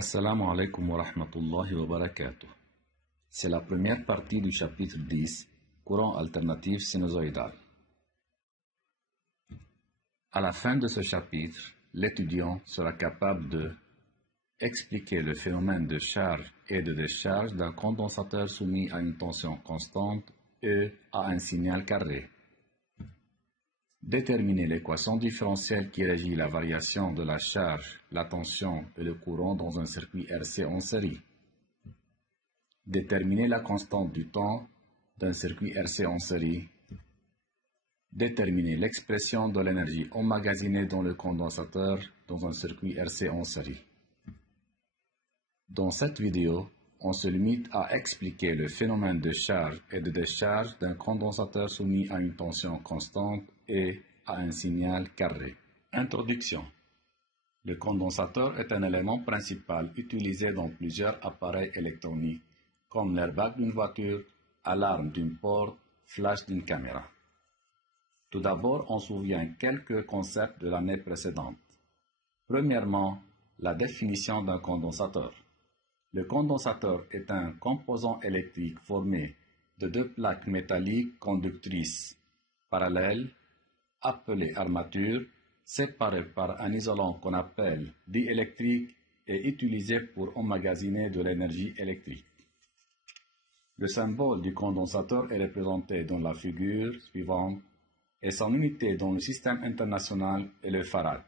Assalamu alaikum wa rahmatullahi wa barakatuh. C'est la première partie du chapitre 10, courant alternatif sinusoïdal. À la fin de ce chapitre, l'étudiant sera capable de expliquer le phénomène de charge et de décharge d'un condensateur soumis à une tension constante E à un signal carré. Déterminer l'équation différentielle qui régit la variation de la charge, la tension et le courant dans un circuit RC en série. Déterminer la constante du temps d'un circuit RC en série. Déterminer l'expression de l'énergie emmagasinée dans le condensateur dans un circuit RC en série. Dans cette vidéo, on se limite à expliquer le phénomène de charge et de décharge d'un condensateur soumis à une tension constante et à un signal carré. Introduction. Le condensateur est un élément principal utilisé dans plusieurs appareils électroniques, comme l'airbag d'une voiture, alarme d'une porte, flash d'une caméra. Tout d'abord, on souvient quelques concepts de l'année précédente. Premièrement, la définition d'un condensateur. Le condensateur est un composant électrique formé de deux plaques métalliques conductrices parallèles, appelées armatures, séparées par un isolant qu'on appelle diélectrique et utilisé pour emmagasiner de l'énergie électrique. Le symbole du condensateur est représenté dans la figure suivante et son unité dans le système international est le farad.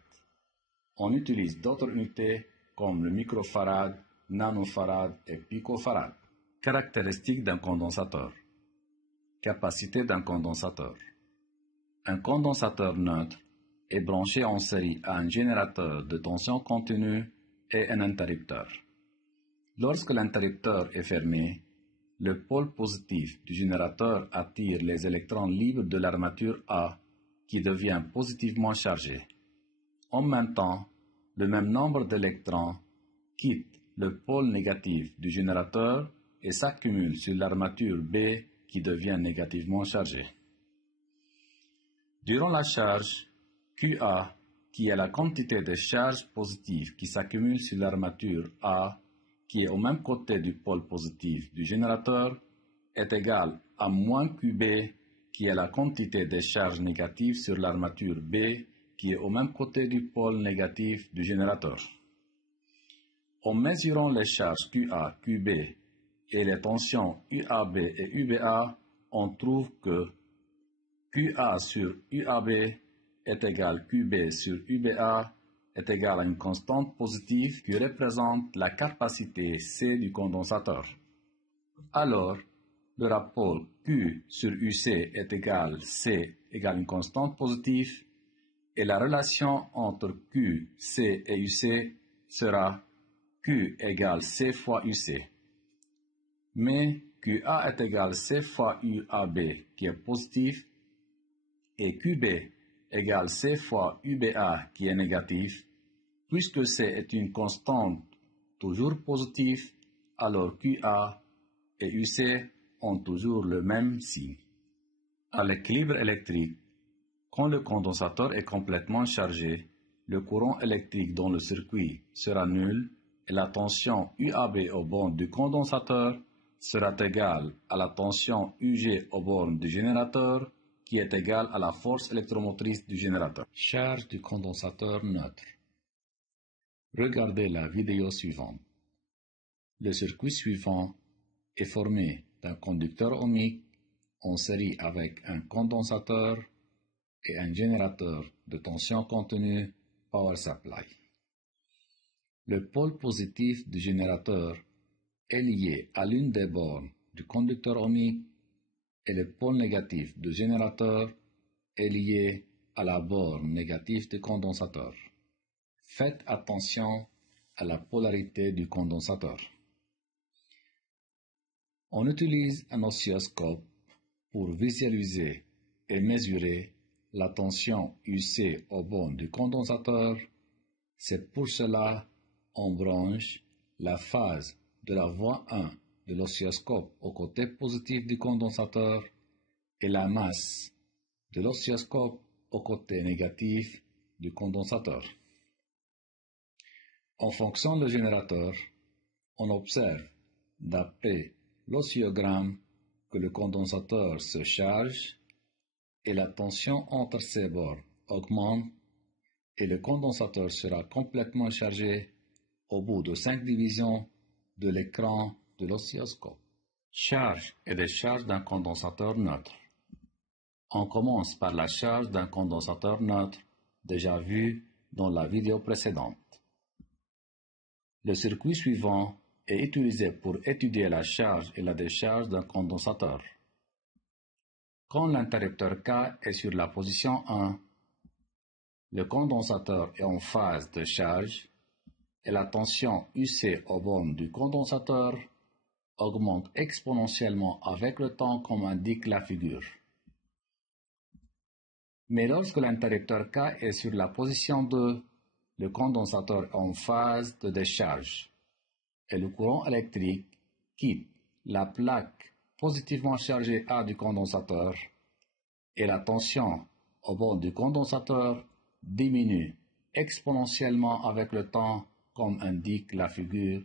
On utilise d'autres unités comme le microfarad, nanofarad et picofarad. Caractéristiques d'un condensateur. Capacité d'un condensateur. Un condensateur neutre est branché en série à un générateur de tension continue et un interrupteur. Lorsque l'interrupteur est fermé, le pôle positif du générateur attire les électrons libres de l'armature A qui devient positivement chargé. En même temps, le même nombre d'électrons quitte le pôle négatif du générateur et s'accumule sur l'armature B qui devient négativement chargée. Durant la charge, QA, qui est la quantité de charge positive qui s'accumule sur l'armature A, qui est au même côté du pôle positif du générateur, est égale à moins QB, qui est la quantité de charge négative sur l'armature B, qui est au même côté du pôle négatif du générateur. En mesurant les charges QA, QB et les tensions UAB et UBA, on trouve que QA sur UAB est égal QB sur UBA est égal à une constante positive qui représente la capacité C du condensateur. Alors, le rapport Q sur UC est égal C égale une constante positive et la relation entre Q, C et UC sera Q égale C fois UC. Mais QA est égal C fois UAB qui est positif et QB égale C fois UBA qui est négatif. Puisque C est une constante toujours positive, alors QA et UC ont toujours le même signe. À l'équilibre électrique, quand le condensateur est complètement chargé, le courant électrique dans le circuit sera nul et la tension UAB aux bornes du condensateur sera égale à la tension UG aux bornes du générateur qui est égale à la force électromotrice du générateur. Charge du condensateur neutre. Regardez la vidéo suivante. Le circuit suivant est formé d'un conducteur ohmique en série avec un condensateur et un générateur de tension continue Power Supply. Le pôle positif du générateur est lié à l'une des bornes du conducteur ohmique et le pôle négatif du générateur est lié à la borne négative du condensateur. Faites attention à la polarité du condensateur. On utilise un oscilloscope pour visualiser et mesurer la tension UC aux bornes du condensateur. C'est pour cela qu'on branche la phase de la voie 1 de l'oscilloscope au côté positif du condensateur et la masse de l'oscilloscope au côté négatif du condensateur. En fonction du générateur, on observe, d'après l'oscillogramme, que le condensateur se charge et la tension entre ses bords augmente et le condensateur sera complètement chargé au bout de 5 divisions de l'écran de l'oscilloscope. Charge et décharge d'un condensateur neutre. On commence par la charge d'un condensateur neutre, déjà vu dans la vidéo précédente. Le circuit suivant est utilisé pour étudier la charge et la décharge d'un condensateur. Quand l'interrupteur K est sur la position 1, le condensateur est en phase de charge et la tension UC aux bornes du condensateur augmente exponentiellement avec le temps comme indique la figure. Mais lorsque l'interrupteur K est sur la position 2, le condensateur est en phase de décharge et le courant électrique quitte la plaque positivement chargée A du condensateur et la tension au bord du condensateur diminue exponentiellement avec le temps comme indique la figure.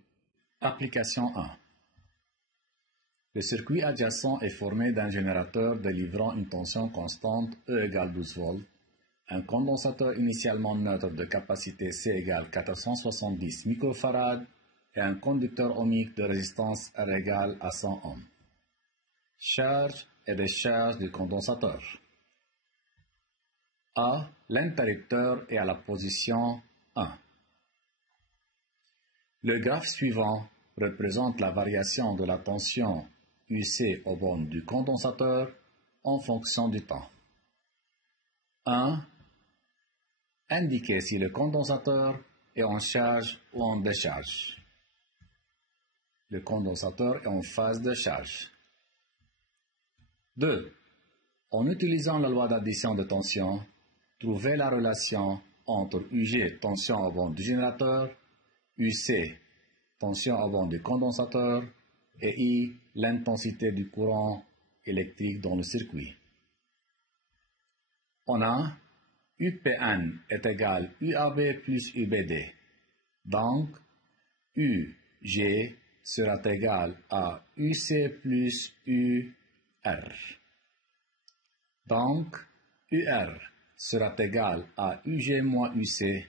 Application 1. Le circuit adjacent est formé d'un générateur délivrant une tension constante E égale 12 volts, un condensateur initialement neutre de capacité C égale 470 microfarad et un conducteur ohmique de résistance R égale à 100 ohms. Charge et décharge du condensateur. A. L'interrupteur est à la position 1. Le graphe suivant représente la variation de la tension UC aux bornes du condensateur en fonction du temps. 1. Indiquer si le condensateur est en charge ou en décharge. Le condensateur est en phase de charge. 2. En utilisant la loi d'addition de tension, trouver la relation entre UG, tension aux bornes du générateur, UC, tension aux bornes du condensateur, et I, l'intensité du courant électrique dans le circuit. On a UPN est égal UAB plus UBD. Donc, UG sera égal à UC plus UR. Donc, UR sera égal à UG moins UC,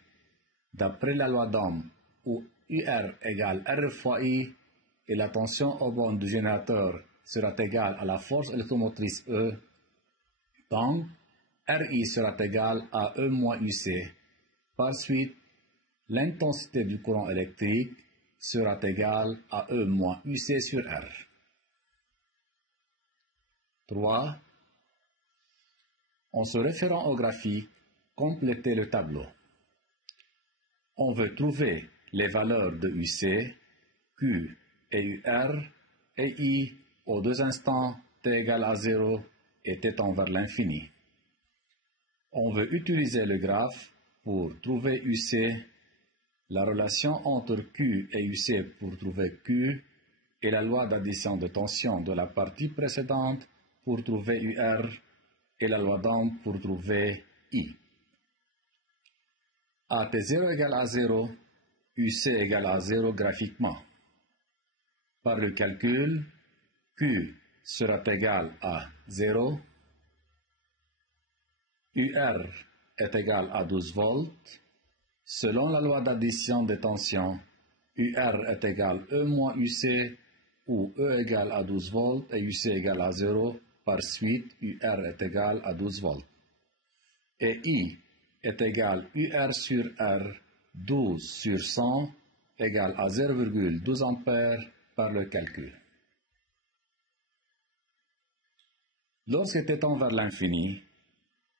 d'après la loi d'Ohm, où UR égale R fois I, et la tension aux bornes du générateur sera égale à la force électromotrice E. Donc, RI sera égal à E moins UC. Par suite, l'intensité du courant électrique sera égale à E moins UC sur R. 3. En se référant au graphique, complétez le tableau. On veut trouver les valeurs de UC, Q et UR et I aux deux instants t égale à 0 et t tend vers l'infini. On veut utiliser le graphe pour trouver UC, la relation entre Q et UC pour trouver Q et la loi d'addition de tension de la partie précédente pour trouver UR et la loi d'Ohm pour trouver I. À T0 égale à 0, UC égale à 0 graphiquement. Par le calcul, Q sera égal à 0, UR est égal à 12 volts. Selon la loi d'addition des tensions, UR est égal E moins UC, où E égale à 12 volts et UC égale à 0. Par suite, UR est égal à 12 volts. Et I est égal UR sur R, 12 sur 100, égale à 0,12 ampères par le calcul. Lorsque t tend vers l'infini,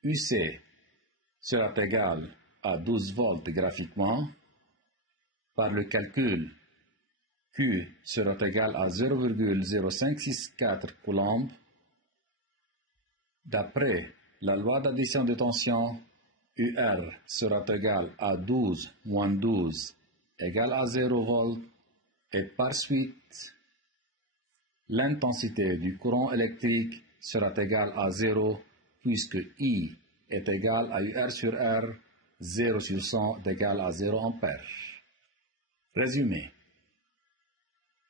UC sera égal à 12 volts graphiquement. Par le calcul, Q sera égal à 0,0564 coulombs. D'après la loi d'addition de tension, UR sera égal à 12 moins 12 égale à 0 volts et par suite, l'intensité du courant électrique sera égale à 0 puisque I est égal à UR sur R, 0 sur 100 égale à 0 ampère. Résumé.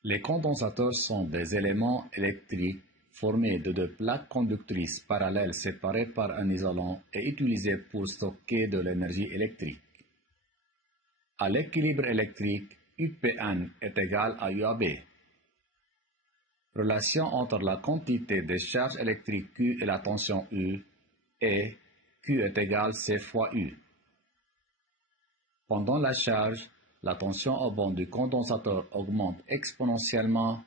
Les condensateurs sont des éléments électriques formés de deux plaques conductrices parallèles séparées par un isolant et utilisées pour stocker de l'énergie électrique. À l'équilibre électrique, UPN est égal à UAB. Relation entre la quantité de charge électrique Q et la tension U est Q est égal C fois U. Pendant la charge, la tension au banc du condensateur augmente exponentiellement.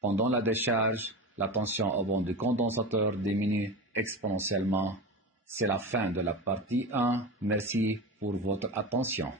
Pendant la décharge, la tension au banc du condensateur diminue exponentiellement. C'est la fin de la partie 1. Merci pour votre attention.